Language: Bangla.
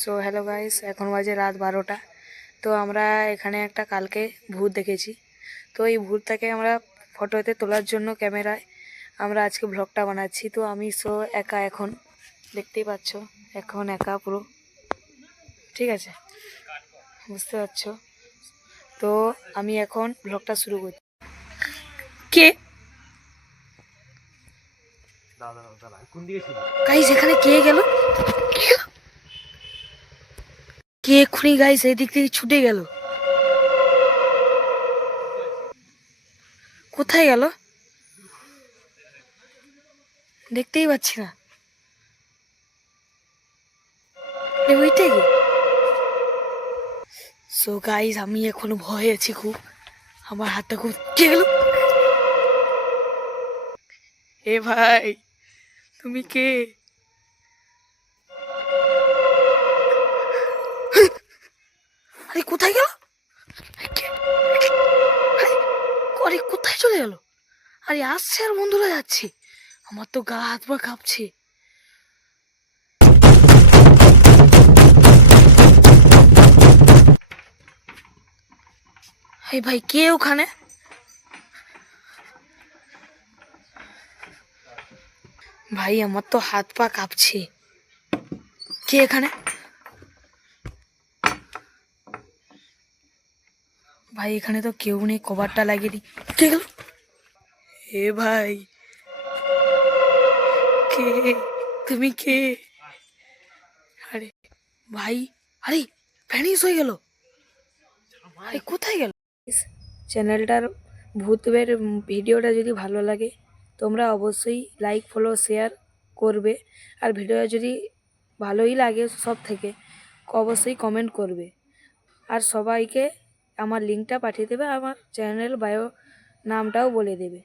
সো হ্যালো গাইস, এখন বাজে রাত 12টা। তো আমরা এখানে একটা কালকে ভূত দেখেছি। তো এই ভূতটাকে আমরা ফটোতে তোলার জন্য ক্যামেরায় আমরা আজকে ব্লগটা বানাচ্ছি। তো আমি একা, এখন দেখতেই পাচ্ছ, এখন একা পুরো, ঠিক আছে, বুঝতে পারছো। তো আমি এখন ব্লগটা শুরু করছি। কে গাইস এখানে কে গেল? কে এক্ষুনি গাইস এই দিক থেকে ছুটে গেল? কোথায় গেল দেখতেই পাচ্ছি না। ওইটা কি? সো গাইস আমি এখন ভয়ে আছি খুব, আমার হাতটা খুব কে গেল? এ ভাই, তুমি কে? আরে কোথায় গেল? আরে কোথায় চলে গেল? আরে আসছে আর বন্ধুরা যাচ্ছে, আমার তো গা হাত পা কাঁপছে। এই ভাই কে ওখানে? ভাই আমার তো হাত পা কাঁপছে। কে এখানে? ভাই এখানে তো কেউ নেই, কভারটা লাগিয়ে দি। কে গেল? এ ভাই কে? তুমি কে? আরে ভাই, আরে ভ্যানিশ হয়ে গেল। আরে কোথায় গেল? চ্যানেলটার ভূতের ভিডিওটা যদি ভালো লাগে তোমরা অবশ্যই লাইক ফলো শেয়ার করবে, আর ভিডিওটা যদি ভালোই লাগে সব থেকে অবশ্যই কমেন্ট করবে, আর সবাইকে আমার লিঙ্কটা পাঠিয়ে দেবে, আমার চ্যানেল বায়ো নামটাও বলে দেবে।